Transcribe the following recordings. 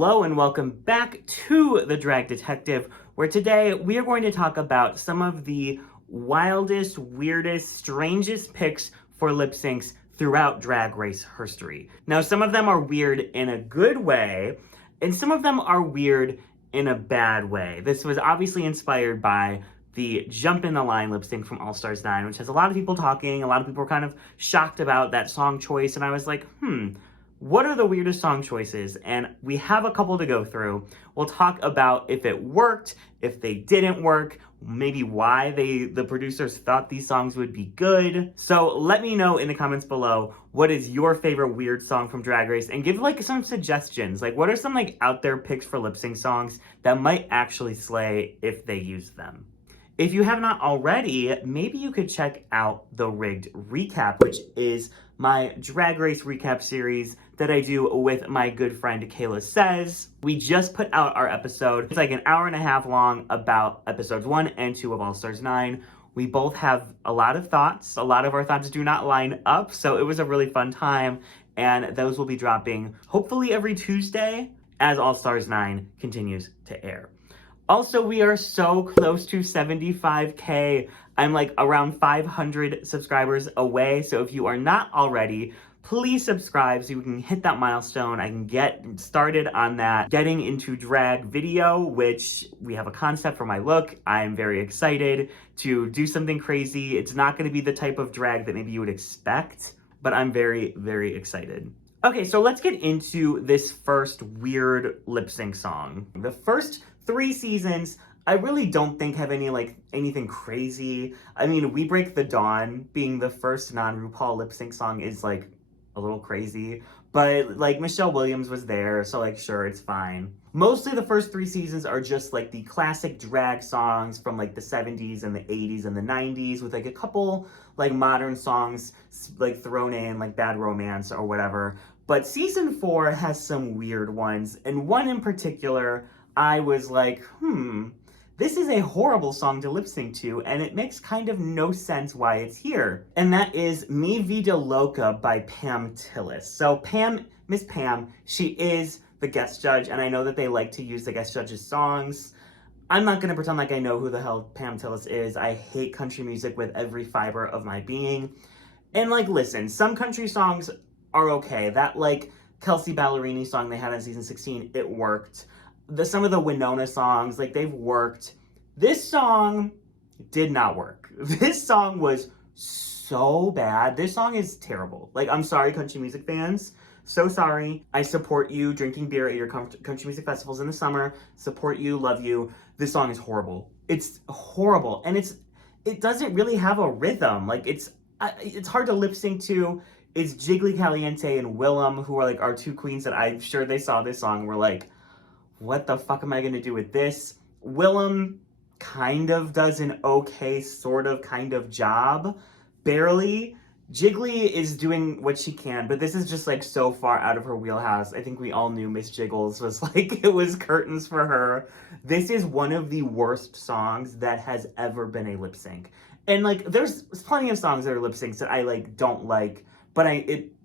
Hello and welcome back to The Drag Detective, where today we are going to talk about some of the wildest, weirdest, strangest picks for lip syncs throughout Drag Race history. Now, some of them are weird in a good way, and some of them are weird in a bad way. This was obviously inspired by the Jump in the Line lip sync from All Stars 9, which has a lot of people talking. A lot of people were kind of shocked about that song choice, and I was like, what are the weirdest song choices? And we have a couple to go through. We'll talk about if it worked, if they didn't work, maybe why the producers thought these songs would be good. So let me know in the comments below, what is your favorite weird song from Drag Race? And give like some suggestions. Like what are some like out there picks for lip sync songs that might actually slay if they use them? If you have not already, maybe you could check out the Rigged Recap, which is my Drag Race recap series that I do with my good friend Kayla Says. We just put out our episode. It's like an hour and a half long about episodes 1 and 2 of All Stars 9. We both have a lot of thoughts. A lot of our thoughts do not line up, so it was a really fun time, and those will be dropping hopefully every Tuesday as All Stars 9 continues to air. Also, we are so close to 75K. I'm like around 500 subscribers away. So if you are not already, please subscribe so you can hit that milestone. I can get started on that getting into drag video, which we have a concept for my look. I'm very excited to do something crazy. It's not going to be the type of drag that maybe you would expect, but I'm very, very excited. Okay, so let's get into this first weird lip sync song. The first 3 seasons, I really don't think have anything crazy. I mean, We Break the Dawn being the first non-RuPaul lip sync song is like a little crazy, but like Michelle Williams was there, so like sure, it's fine. Mostly the first 3 seasons are just like the classic drag songs from like the 70s and the 80s and the 90s with like a couple like modern songs like thrown in, like Bad Romance or whatever. But season 4 has some weird ones, and one in particular I was like, this is a horrible song to lip sync to, and it makes kind of no sense why it's here. And that is Mi Vida Loca by Pam Tillis. So Miss Pam, she is the guest judge, and I know that they like to use the guest judge's songs. I'm not gonna pretend like I know who the hell Pam Tillis is. I hate country music with every fiber of my being. And like, listen, some country songs are okay. That like Kelsey Ballerini song they had in season 16, it worked. Some of the Winona songs, like they've worked. This song did not work. This song was so bad. This song is terrible. Like, I'm sorry, country music fans. So sorry. I support you drinking beer at your country music festivals in the summer. Support you, love you. This song is horrible. It's horrible. And it doesn't really have a rhythm. Like, it's hard to lip sync to. It's Jiggly Caliente and Willem, who are like our 2 queens that I'm sure they saw this song and were like, what the fuck am I gonna do with this? Willem kind of does an okay sort of kind of job, barely. Jiggly is doing what she can, but this is just like so far out of her wheelhouse. I think we all knew Miss Jiggles was like, it was curtains for her. This is one of the worst songs that has ever been a lip sync. And like, there's plenty of songs that are lip syncs that I like don't like, but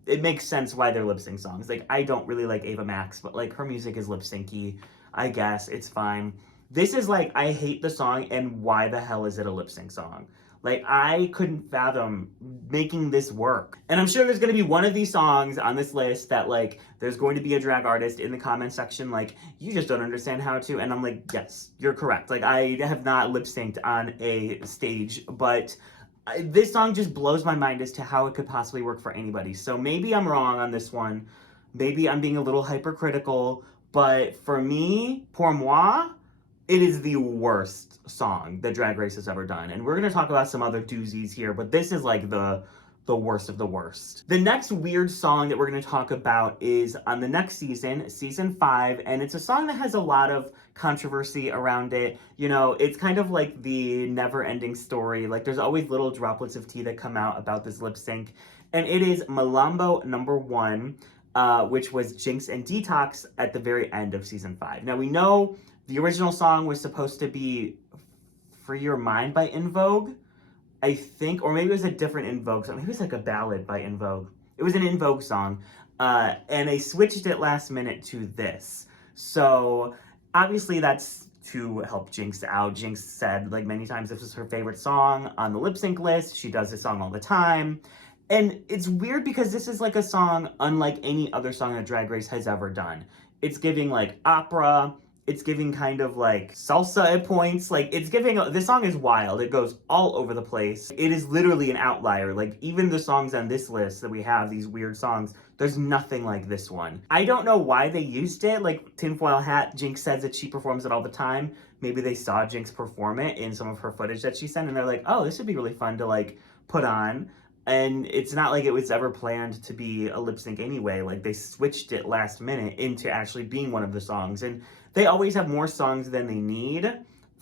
it makes sense why they're lip sync songs. Like, I don't really like Ava Max, but like her music is lip syncy. I guess it's fine. This is like, I hate the song, and why the hell is it a lip sync song? Like, I couldn't fathom making this work. And I'm sure there's gonna be one of these songs on this list that like, there's going to be a drag artist in the comment section like, you just don't understand how to. And I'm like, yes, you're correct. Like, I have not lip synced on a stage, but this song just blows my mind as to how it could possibly work for anybody. So maybe I'm wrong on this one. Maybe I'm being a little hypercritical, but for me, pour moi, it is the worst song that Drag Race has ever done. And we're gonna talk about some other doozies here, but this is like the worst of the worst. The next weird song that we're gonna talk about is on the next season, season 5, and it's a song that has a lot of controversy around it. You know, it's kind of like the never-ending story. Like, there's always little droplets of tea that come out about this lip sync, and it is Malambo #1, which was Jinx and Detox at the very end of season 5. Now, we know the original song was supposed to be Free Your Mind by In Vogue, I think, or maybe it was a different In Vogue song. Maybe it was like a ballad by In Vogue. It was an In Vogue song, and they switched it last minute to this. So obviously that's to help Jinx out. Jinx said like many times this was her favorite song on the lip sync list. She does this song all the time. And it's weird because this is like a song unlike any other song that Drag Race has ever done. It's giving like opera, it's giving kind of like salsa at points. Like it's giving, this song is wild. It goes all over the place. It is literally an outlier. Like even the songs on this list that we have, these weird songs, there's nothing like this one. I don't know why they used it. Like tinfoil hat, Jinx says that she performs it all the time. Maybe they saw Jinx perform it in some of her footage that she sent and they're like, oh, this would be really fun to like put on. And it's not like it was ever planned to be a lip sync anyway. Like they switched it last minute into actually being one of the songs. And they always have more songs than they need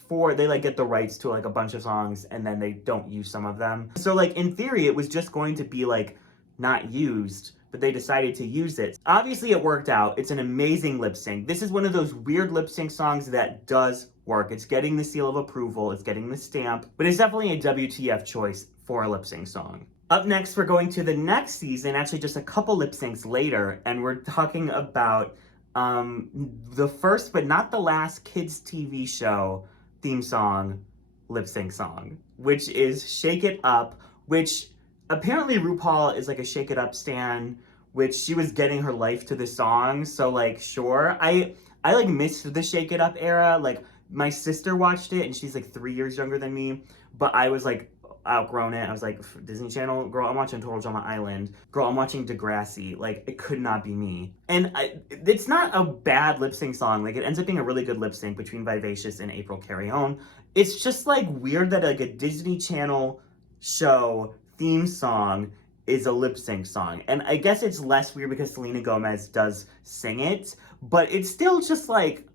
they like get the rights to like a bunch of songs and then they don't use some of them. So like in theory, it was just going to be like not used, but they decided to use it. Obviously it worked out. It's an amazing lip sync. This is one of those weird lip sync songs that does work. It's getting the seal of approval. It's getting the stamp, but it's definitely a WTF choice for a lip sync song. Up next, we're going to the next season, actually just a couple lip syncs later, and we're talking about the first but not the last kids TV show theme song, lip sync song, which is Shake It Up, which apparently RuPaul is like a Shake It Up stan, which she was getting her life to the song, so like sure. I like missed the Shake It Up era. Like my sister watched it and she's like 3 years younger than me, but I was like outgrown it. I was like, Disney Channel, girl, I'm watching Total Drama Island. Girl, I'm watching Degrassi. Like, it could not be me. And it's not a bad lip sync song. Like, it ends up being a really good lip sync between Vivacious and April Carrion. It's just like weird that like a Disney Channel show theme song is a lip sync song. And I guess it's less weird because Selena Gomez does sing it, but it's still just like,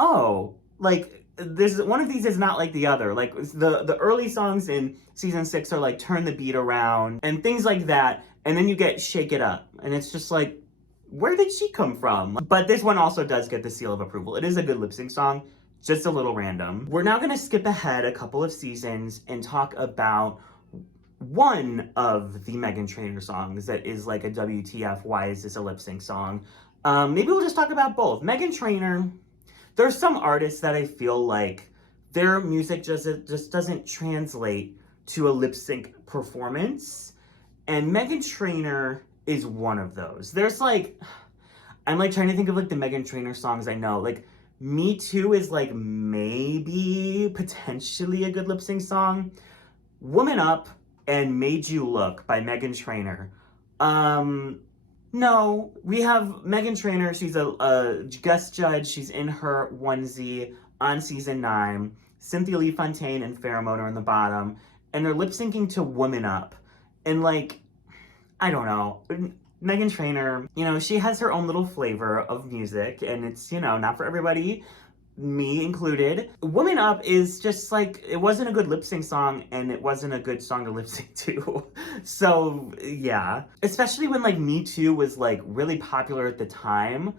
oh, like, this one of these is not like the other. Like the early songs in season 6 are like turn the beat around and things like that, and then you get Shake It Up and it's just like, where did she come from? But this one also does get the seal of approval. It is a good lip sync song, just a little random. We're now gonna skip ahead a couple of seasons and talk about one of the Meghan Trainor songs that is like a WTF, why is this a lip sync song? Maybe we'll just talk about both. Meghan Trainor, there's some artists that I feel like their music just doesn't translate to a lip sync performance. And Meghan Trainor is one of those. There's like, I'm like trying to think of like the Meghan Trainor songs I know. Like Me Too is like maybe potentially a good lip sync song. Woman Up and Made You Look by Meghan Trainor. No, we have Meghan Trainor. She's a guest judge. She's in her onesie on season 9. Cynthia Lee Fontaine and Pheromone are in the bottom. And they're lip syncing to Woman Up. And like, I don't know. Meghan Trainor, you know, she has her own little flavor of music. And it's, you know, not for everybody, me included. Woman Up is just like, it wasn't a good lip sync song and it wasn't a good song to lip sync to. So yeah, especially when like Me Too was like really popular at the time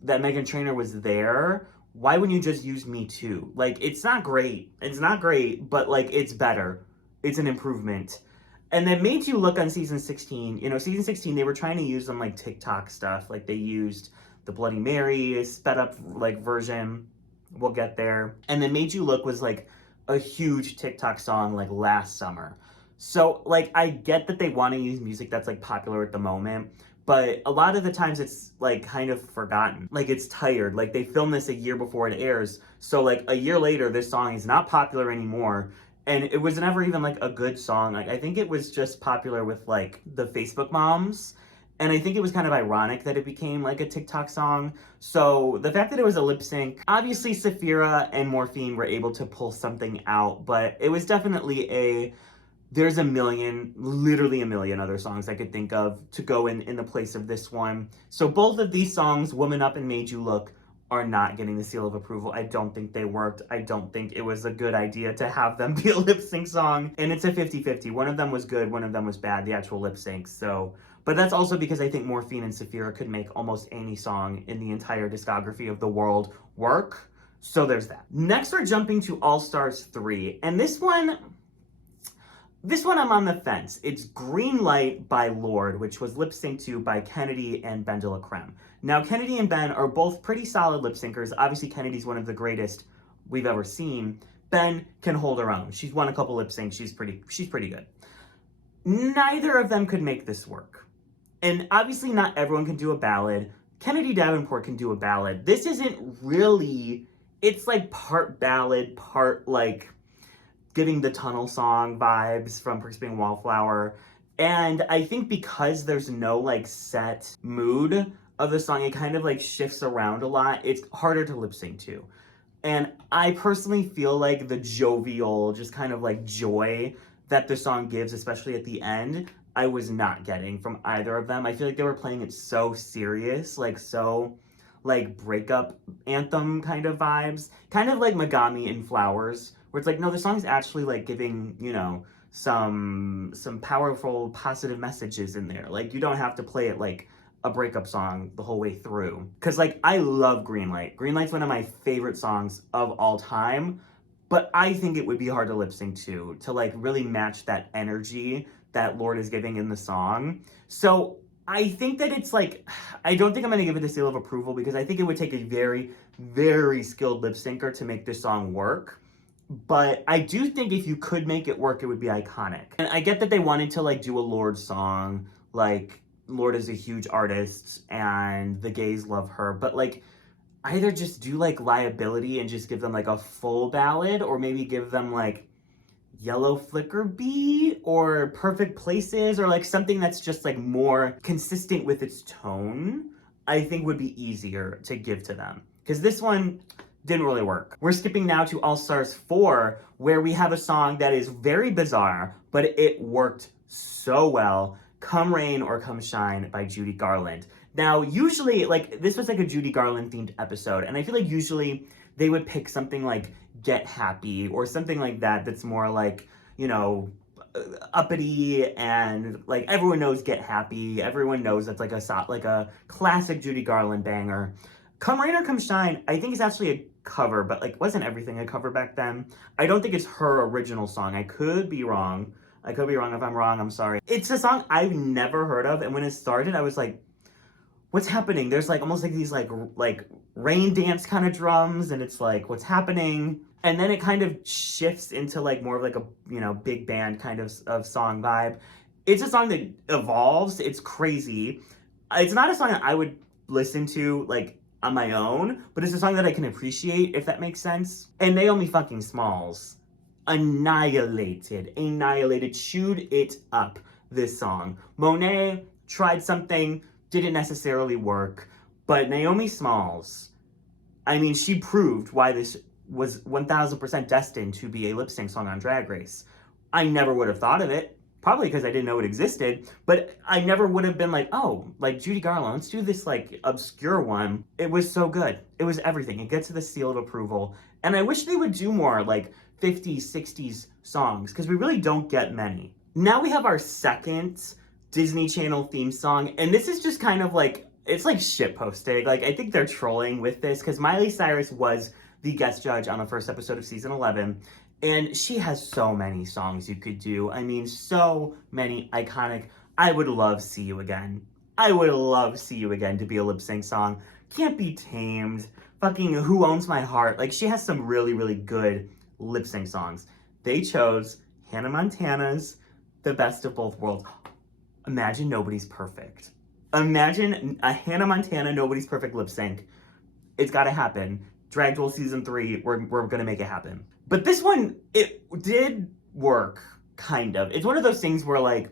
that Meghan Trainor was there. Why wouldn't you just use Me Too? Like, it's not great. It's not great, but like it's better. It's an improvement. And then Made You Look on season 16, you know, season 16, they were trying to use some like TikTok stuff. Like they used the Bloody Mary sped-up like version. We'll get there. And then Made You Look was like a huge TikTok song like last summer. So like I get that they want to use music that's like popular at the moment, but a lot of the times it's like kind of forgotten. Like it's tired. Like they filmed this a year before it airs. So like a year later, this song is not popular anymore. And it was never even like a good song. Like I think it was just popular with like the Facebook moms. And I think it was kind of ironic that it became like a TikTok song. So the fact that it was a lip sync, obviously Saphira and Morphine were able to pull something out, but it was definitely there's a million, literally a million other songs I could think of to go in the place of this one. So both of these songs, Woman Up and Made You Look, are not getting the seal of approval. I don't think they worked. I don't think it was a good idea to have them be a lip sync song. And it's a 50-50. One of them was good, one of them was bad, the actual lip sync. So, but that's also because I think Morphine and Saphira could make almost any song in the entire discography of the world work. So there's that. Next, we're jumping to All Stars 3. And this one, This one I'm on the fence. It's Green Light by Lorde, which was lip synced to by Kennedy and Ben de la Creme. Now, Kennedy and Ben are both pretty solid lip syncers. Obviously, Kennedy's one of the greatest we've ever seen. Ben can hold her own. She's won a couple lip syncs. She's pretty good. Neither of them could make this work. And obviously not everyone can do a ballad. Kennedy Davenport can do a ballad. This isn't really, it's like part ballad, part like giving the Tunnel Song vibes from Perks Being Wallflower. And I think because there's no like set mood of the song, it kind of like shifts around a lot. It's harder to lip sync to. And I personally feel like the jovial, just kind of like joy that the song gives, especially at the end, I was not getting from either of them. I feel like they were playing it so serious, like so like breakup anthem kind of vibes. Kind of like Megami in Flowers, where it's like, no, the song's actually like giving, you know, some powerful positive messages in there. Like you don't have to play it like a breakup song the whole way through. Cause like I love Green Light. Green Light's one of my favorite songs of all time, but I think it would be hard to lip sync to like really match that energy that Lorde is giving in the song. So I think that it's like, I don't think I'm gonna give it the seal of approval because I think it would take a very, very skilled lip syncer to make this song work. But I do think if you could make it work, it would be iconic. And I get that they wanted to like do a Lorde song, like Lorde is a huge artist and the gays love her, but like either just do like Liability and just give them like a full ballad, or maybe give them like Yellow Flicker Bee or Perfect Places, or like something that's just like more consistent with its tone, I think would be easier to give to them. Because this one didn't really work. We're skipping now to All Stars 4, where we have a song that is very bizarre, but it worked so well. Come Rain or Come Shine by Judy Garland. Now, usually, like, this was like a Judy Garland themed episode, and I feel like usually they would pick something like Get Happy or something like that that's more like, you know, uppity, and like everyone knows Get Happy. Everyone knows that's like a classic Judy Garland banger. Come Rain or Come Shine, I think it's actually a cover, but like wasn't everything a cover back then? I don't think it's her original song. I could be wrong. I could be wrong. If I'm wrong, I'm sorry. It's a song I've never heard of, and when it started, I was like, what's happening? There's like almost like these like rain dance kind of drums, and it's like, what's happening? And then it kind of shifts into like more of like a, you know, big band kind of song vibe. It's a song that evolves. It's crazy. It's not a song that I would listen to like on my own, but it's a song that I can appreciate, if that makes sense. And Naomi fucking Smalls annihilated, chewed it up, this song. Monet tried something, didn't necessarily work, but Naomi Smalls, I mean, she proved why this was 1000% destined to be a lip sync song on Drag Race. I never would have thought of it, probably because I didn't know it existed, but I never would have been like, oh, like Judy Garland, let's do this like obscure one. It was so good. It was everything. It gets to the seal of approval. And I wish they would do more like 50s, 60s songs, because we really don't get many. Now we have our second Disney Channel theme song, and this is just kind of like, it's like shitposting. Like, I think they're trolling with this, because Miley Cyrus was the guest judge on the first episode of season 11, and she has so many songs you could do. I mean, so many iconic. I would love See You Again. I would love See You Again to be a lip sync song. Can't Be Tamed. Fucking Who Owns My Heart. Like, she has some really, really good lip sync songs. They chose Hannah Montana's The Best of Both Worlds. Imagine Nobody's Perfect. Imagine a Hannah Montana Nobody's Perfect lip sync. It's gotta happen. Drag Duel Season 3, we're gonna make it happen. But this one, it did work, kind of. It's one of those things where, like,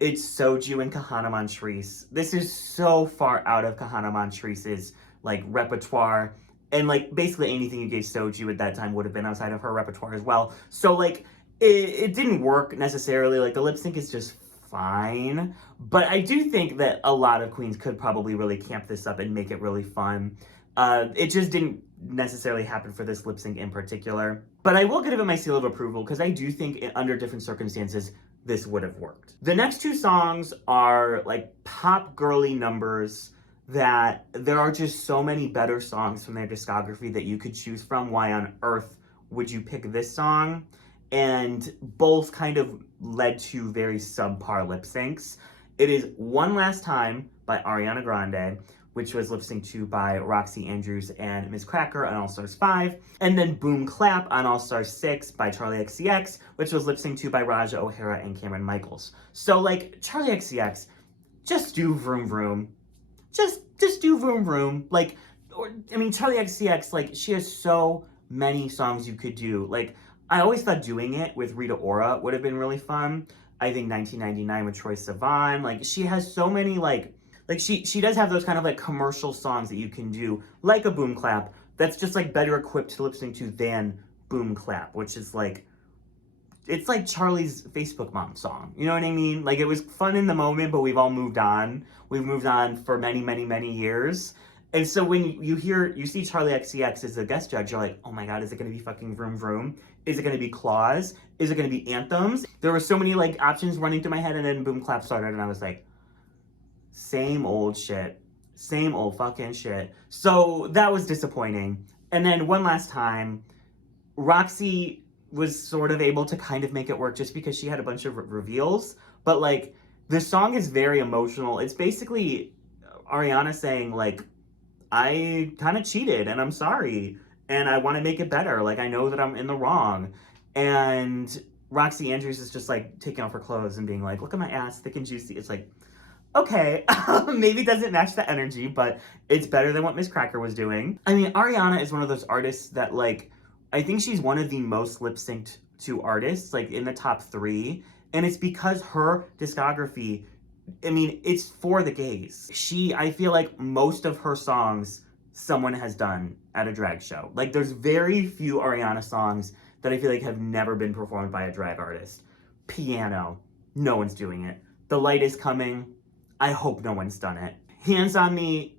it's Soju and Kahana Montrese. This is so far out of Kahana Montrese's, like, repertoire. And, like, basically anything you gave Soju at that time would have been outside of her repertoire as well. So, like, it didn't work necessarily. Like, the lip sync is just fine. But I do think that a lot of queens could probably really camp this up and make it really fun. It just didn't necessarily happen for this lip sync in particular. But I will give it my seal of approval, because I do think under different circumstances, this would have worked. The next two songs are like pop girly numbers that there are just so many better songs from their discography that you could choose from. Why on earth would you pick this song? and both kind of led to very subpar lip syncs. It is One Last Time by Ariana Grande, which was lip synced to by Roxy Andrews and Ms. Cracker on All Stars 5. And then Boom Clap on All Stars 6 by Charlie XCX, which was lip synced to by Raja O'Hara and Cameron Michaels. So like, Charlie XCX, just do Vroom Vroom. Just do Vroom Vroom. Like, Charlie XCX, like, she has so many songs you could do. Like, I always thought doing it with Rita Ora would have been really fun. I think 1999 with Troye Sivan. Like, she has so many, like she does have those kind of, like, commercial songs that you can do, like a Boom Clap, that's just, like, better equipped to lip sync to than Boom Clap, which is, like, it's like Charlie's Facebook Mom song. You know what I mean? Like, it was fun in the moment, but we've all moved on. We've moved on for many, many, many years. And so when you see Charlie XCX as a guest judge, you're like, oh my God, is it going to be fucking Vroom Vroom? Is it going to be Claws? Is it going to be Anthems? There were so many, like, options running through my head, and then Boom Clap started, and I was like, same old shit. Same old fucking shit. So that was disappointing. And then One Last Time, Roxy was sort of able to kind of make it work just because she had a bunch of reveals. But, like, the song is very emotional. It's basically Ariana saying, like, I kind of cheated and I'm sorry and I want to make it better. Like, I know that I'm in the wrong. And Roxy Andrews is just, like, taking off her clothes and being like, look at my ass, thick and juicy. It's like, okay, maybe it doesn't match the energy, but it's better than what Miss Cracker was doing. I mean, Ariana is one of those artists that, like, I think she's one of the most lip-synced to artists, like, in the top 3. And it's because her discography, I mean, it's for the gays. I feel like most of her songs someone has done at a drag show. Like, there's very few Ariana songs that I feel like have never been performed by a drag artist. Piano, no one's doing it. The Light Is Coming, I hope no one's done it. Hands on Me,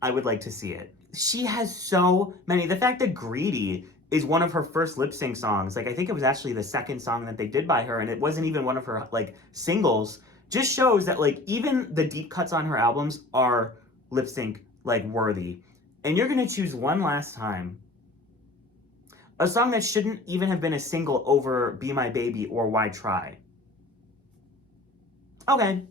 I would like to see it. She has so many. The fact that Greedy is one of her first lip sync songs, like, I think it was actually the second song that they did by her, and it wasn't even one of her, like, singles, just shows that, like, even the deep cuts on her albums are lip sync, like, worthy. And you're gonna choose One Last Time, a song that shouldn't even have been a single, over Be My Baby or Why Try. Okay.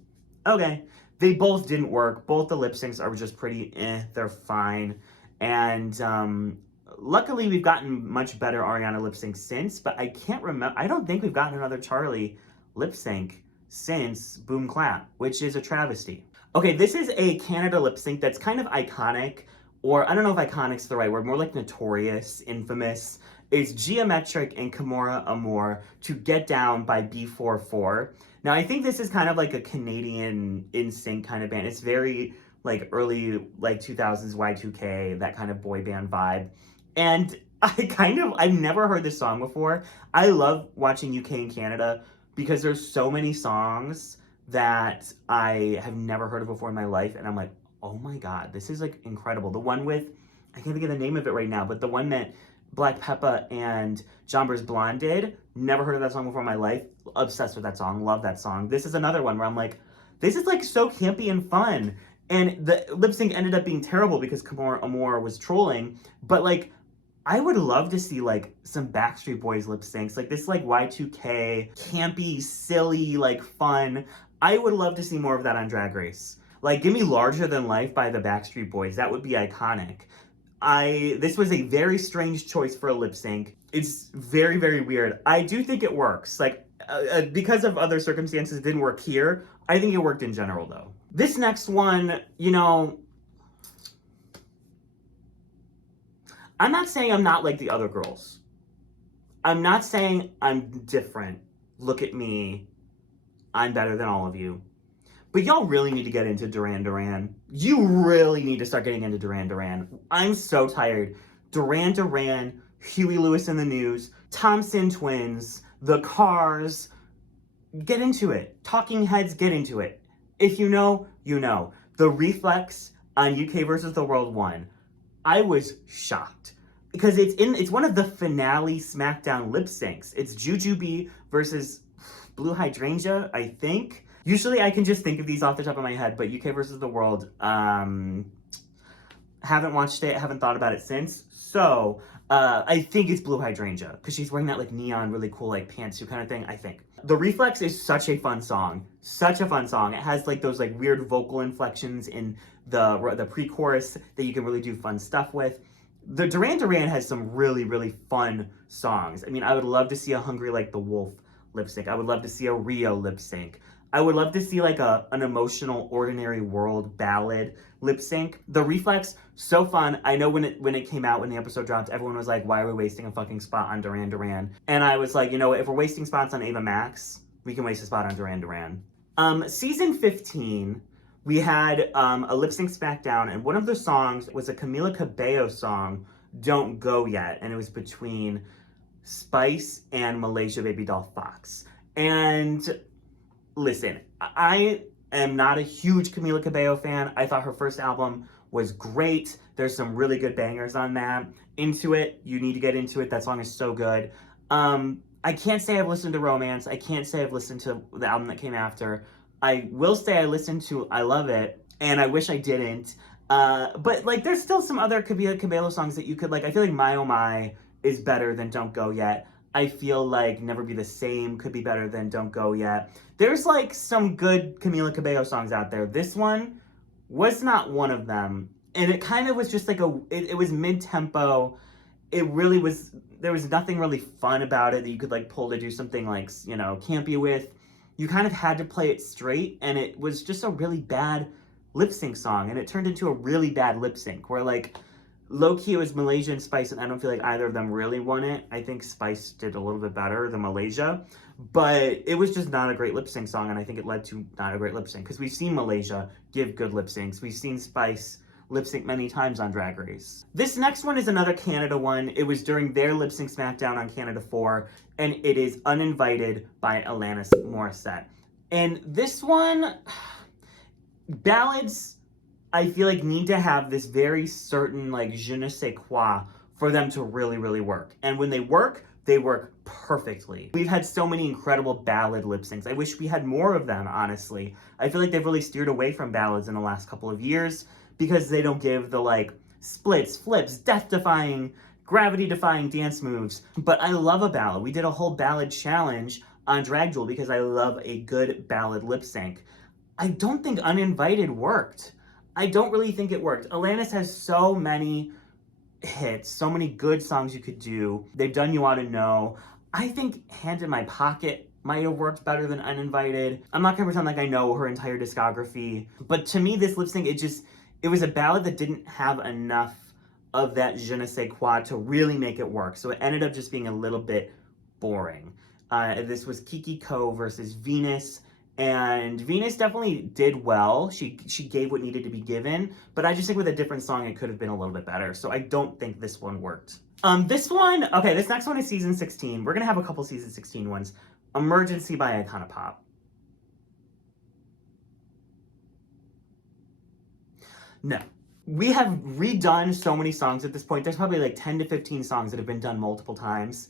They both didn't work. Both the lip syncs are just pretty they're fine. And luckily we've gotten much better Ariana lip syncs since, but I can't remember, I don't think we've gotten another Charlie lip sync since Boom Clap, which is a travesty. Okay, this is a Canada lip sync that's kind of iconic, or I don't know if iconic's the right word, more like notorious, infamous. It's Geometric and Kimora Amour to Get Down by B44. Now, I think this is kind of like a Canadian in-sync kind of band. It's very, like, early, like, 2000s Y2K, that kind of boy band vibe. And I've never heard this song before. I love watching UK and Canada because there's so many songs that I have never heard of before in my life. And I'm like, oh my God, this is, like, incredible. The one with, I can't think of the name of it right now, but the one that Black Peppa and Jombers Blonde did, never heard of that song before in my life. Obsessed with that song, love that song. This is another one where I'm like, this is, like, so campy and fun. And the lip sync ended up being terrible because Kimora Amour was trolling. But, like, I would love to see, like, some Backstreet Boys lip syncs. Like, this, like, Y2K, campy, silly, like, fun. I would love to see more of that on Drag Race. Like, give me Larger Than Life by the Backstreet Boys. That would be iconic. This was a very strange choice for a lip sync. It's very, very weird. I do think it works. Like, because of other circumstances, it didn't work here. I think it worked in general, though. This next one, you know, I'm not saying I'm not like the other girls. I'm not saying I'm different. Look at me. I'm better than all of you. But y'all really need to get into Duran Duran. You really need to start getting into Duran Duran. I'm so tired. Duran Duran, Huey Lewis and the News, Thompson Twins, The Cars. Get into it. Talking Heads, get into it. If you know, you know. The Reflex on UK versus the World 1. I was shocked. Because it's one of the finale SmackDown lip syncs. It's Jujubee versus Blue Hydrangea, I think. Usually I can just think of these off the top of my head, but UK versus the World, haven't watched it, haven't thought about it since. So I think it's Blue Hydrangea because she's wearing that like neon, really cool like pantsuit kind of thing. I think The Reflex is such a fun song, such a fun song. It has like those like weird vocal inflections in the pre-chorus that you can really do fun stuff with. The Duran Duran has some really fun songs. I mean, I would love to see a Hungry Like the Wolf lip sync. I would love to see a Rio lip sync. I would love to see like an emotional Ordinary World ballad lip sync. The Reflex, so fun. I know when it came out, when the episode dropped, everyone was like, why are we wasting a fucking spot on Duran Duran? And I was like, you know what, if we're wasting spots on Ava Max, we can waste a spot on Duran Duran. Season 15, we had a lip sync SmackDown, and one of the songs was a Camila Cabello song, Don't Go Yet, and it was between Spice and Malaysia Baby Doll Fox. And listen, I am not a huge Camila Cabello fan. I thought her first album was great. There's some really good bangers on that. Into It, you need to get into it. That song is so good. I can't say I've listened to Romance. I can't say I've listened to the album that came after. I will say I listened to I Love It, and I wish I didn't. But like, there's still some other Camila Cabello songs that you could like. I feel like My Oh My is better than Don't Go Yet. I feel like Never Be the Same could be better than Don't Go Yet. There's like some good Camila Cabello songs out there. This one was not one of them. And it kind of was just like it was mid-tempo. It really was, there was nothing really fun about it that you could like pull to do something like, you know, campy with. You kind of had to play it straight, and it was just a really bad lip sync song. And it turned into a really bad lip sync where like, low-key, it was Malaysia and Spice, and I don't feel like either of them really won it. I think Spice did a little bit better than Malaysia, but it was just not a great lip sync song, and I think it led to not a great lip sync, because we've seen Malaysia give good lip syncs. We've seen Spice lip sync many times on Drag Race. This next one is another Canada one. It was during their lip sync SmackDown on Canada 4, and it is Uninvited by Alanis Morissette. And this one, ballads, I feel like need to have this very certain like je ne sais quoi for them to really work. And when they work perfectly. We've had so many incredible ballad lip syncs. I wish we had more of them, honestly. I feel like they've really steered away from ballads in the last couple of years because they don't give the like splits, flips, death-defying, gravity-defying dance moves. But I love a ballad. We did a whole ballad challenge on Drag Duel because I love a good ballad lip sync. I don't think Uninvited worked. I don't really think it worked. Alanis has so many hits, so many good songs you could do. They've done You Ought to Know. I think Hand in My Pocket might have worked better than Uninvited. I'm not gonna pretend like I know her entire discography, but to me, this lip sync, it was a ballad that didn't have enough of that je ne sais quoi to really make it work. So it ended up just being a little bit boring. This was Kiki Ko versus Venus. And Venus definitely did well. She gave what needed to be given, but I just think with a different song, it could have been a little bit better. So I don't think this one worked. This next one is season 16. We're gonna have a couple season 16 ones. Emergency by Icona Pop. No. We have redone so many songs at this point. There's probably like 10 to 15 songs that have been done multiple times.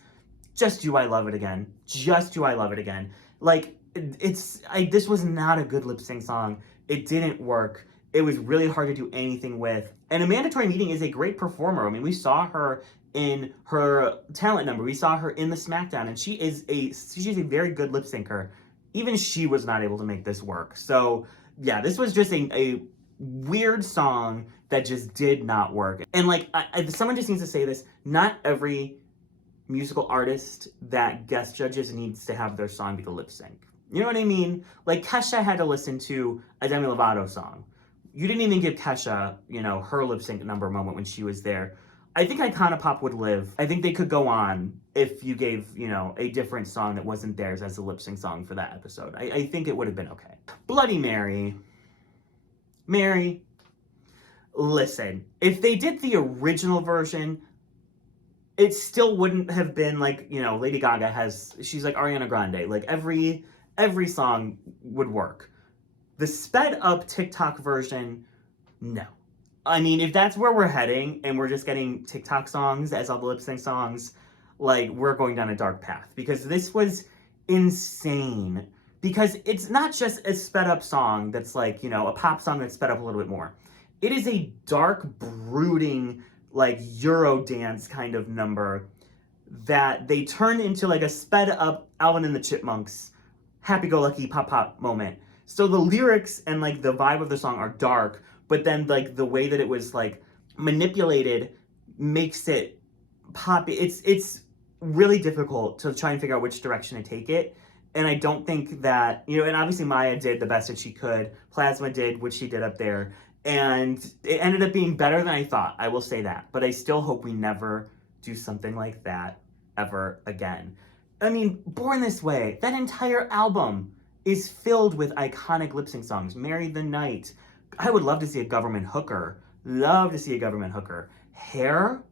Just Do I Love It Again. Just Do I Love It Again. Like, this was not a good lip sync song. It didn't work. It was really hard to do anything with. And A Mandatory Meeting is a great performer. I mean, we saw her in her talent number. We saw her in the SmackDown, and she's a very good lip syncer. Even she was not able to make this work. So yeah, this was just a weird song that just did not work. And like, someone just needs to say this, not every musical artist that guest judges needs to have their song be the lip sync. You know what I mean? Like, Kesha had to listen to a Demi Lovato song. You didn't even give Kesha, you know, her lip sync number moment when she was there. I think Icona Pop would live. I think they could go on if you gave, you know, a different song that wasn't theirs as a lip sync song for that episode. I think it would have been okay. Bloody Mary. Mary, listen, if they did the original version, it still wouldn't have been like, you know, Lady Gaga she's like Ariana Grande. Like, every song would work. The sped-up TikTok version, no. I mean, if that's where we're heading and we're just getting TikTok songs as all the lip sync songs, like, we're going down a dark path. Because this was insane. Because it's not just a sped-up song that's like, you know, a pop song that's sped up a little bit more. It is a dark, brooding, like Euro dance kind of number that they turned into like a sped up Alvin and the Chipmunks happy-go-lucky pop moment. So the lyrics and like the vibe of the song are dark, but then like the way that it was like manipulated makes it pop. It's really difficult to try and figure out which direction to take it. And I don't think that, you know, and obviously Maya did the best that she could. Plasma did what she did up there. And it ended up being better than I thought. I will say that. But I still hope we never do something like that ever again. I mean, Born This Way, that entire album is filled with iconic lip sync songs. Marry the Night. I would love to see a government hooker. Love to see a government hooker. Hair?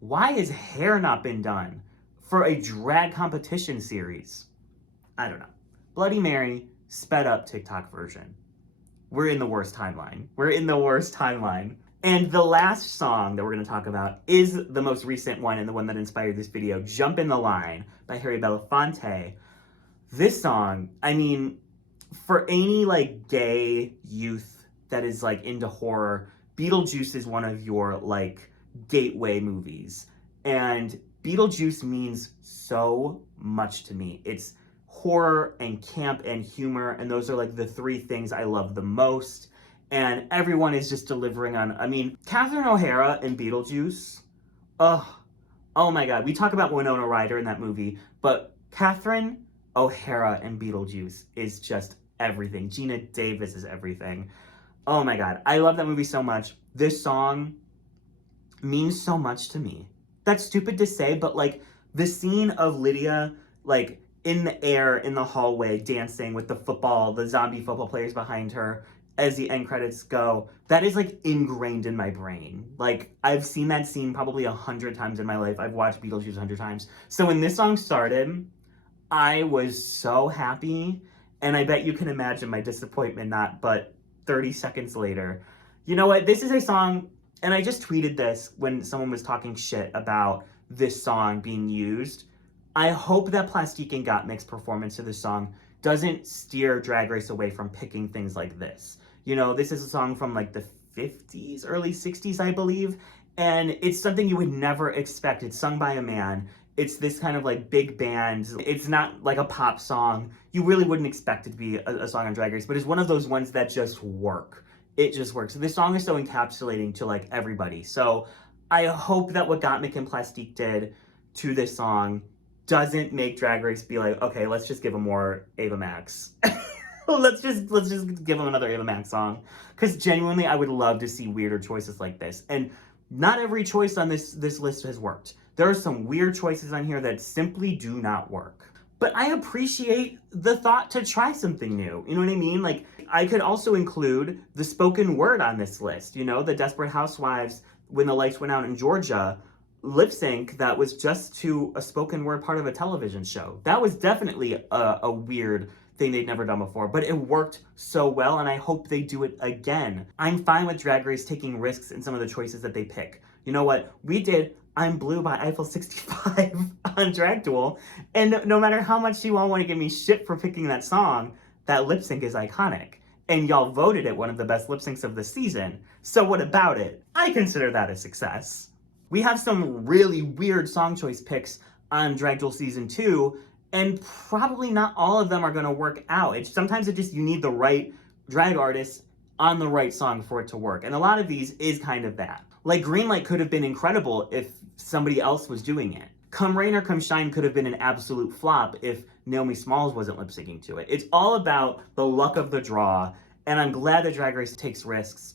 Why has Hair not been done for a drag competition series? I don't know. Bloody Mary, sped up TikTok version. We're in the worst timeline. We're in the worst timeline. And the last song that we're going to talk about is the most recent one and the one that inspired this video, Jump in the Line by Harry Belafonte. This song, I mean, for any like gay youth that is like into horror, Beetlejuice is one of your like gateway movies. And Beetlejuice means so much to me. It's horror and camp and humor, and those are like the three things I love the most. And everyone is just delivering on, I mean, Catherine O'Hara in Beetlejuice, oh my God. We talk about Winona Ryder in that movie, but Catherine O'Hara in Beetlejuice is just everything. Gina Davis is everything. Oh my God, I love that movie so much. This song means so much to me. That's stupid to say, but like the scene of Lydia, like in the air, in the hallway, dancing with the zombie football players behind her, as the end credits go, that is like ingrained in my brain. Like I've seen that scene probably 100 times in my life. I've watched Beetlejuice 100 times. So when this song started, I was so happy. And I bet you can imagine my disappointment not but 30 seconds later. You know what? This is a song, and I just tweeted this when someone was talking shit about this song being used. I hope that Plastique and Gottmik's performance of this song doesn't steer Drag Race away from picking things like this. You know, this is a song from like the 50s, early 60s, I believe. And it's something you would never expect. It's sung by a man. It's this kind of like big band. It's not like a pop song. You really wouldn't expect it to be a song on Drag Race, but it's one of those ones that just work. It just works. This song is so encapsulating to like everybody. So I hope that what Gottmik and Plastique did to this song doesn't make Drag Race be like, okay, let's just give them more Ava Max. let's just give them another Ava Max song. Because genuinely, I would love to see weirder choices like this. And not every choice on this list has worked. There are some weird choices on here that simply do not work. But I appreciate the thought to try something new. You know what I mean? Like, I could also include the spoken word on this list. You know, the Desperate Housewives, When the Lights Went Out in Georgia, lip sync that was just to a spoken word part of a television show. That was definitely a weird thing they'd never done before, but it worked so well, and I hope they do it again. I'm fine with Drag Race taking risks in some of the choices that they pick. You know what? We did I'm Blue by Eiffel 65 on Drag Duel, and no matter how much you all want to give me shit for picking that song, that lip sync is iconic. And y'all voted it one of the best lip syncs of the season. So what about it? I consider that a success. We have some really weird song choice picks on Drag Duel Season 2, and probably not all of them are gonna work out. Sometimes you need the right drag artist on the right song for it to work. And a lot of these is kind of that. Like Greenlight could have been incredible if somebody else was doing it. Come Rain or Come Shine could have been an absolute flop if Naomi Smalls wasn't lip syncing to it. It's all about the luck of the draw, and I'm glad that Drag Race takes risks.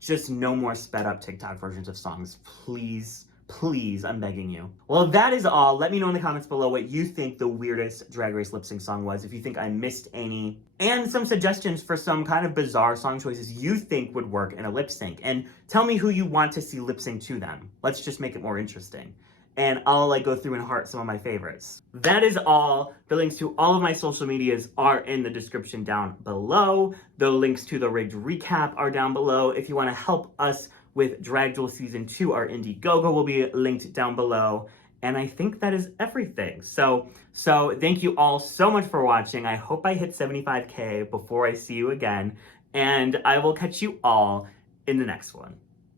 Just no more sped up TikTok versions of songs, please. Please, I'm begging you. Well, that is all. Let me know in the comments below what you think the weirdest Drag Race lip sync song was, if you think I missed any, and some suggestions for some kind of bizarre song choices you think would work in a lip sync. And tell me who you want to see lip sync to them. Let's just make it more interesting. And I'll go through and heart some of my favorites. That is all. The links to all of my social medias are in the description down below. The links to the rigged recap are down below. If you want to help us with Drag Duel Season 2, our Indiegogo will be linked down below. And I think that is everything. So thank you all so much for watching. I hope I hit 75K before I see you again. And I will catch you all in the next one.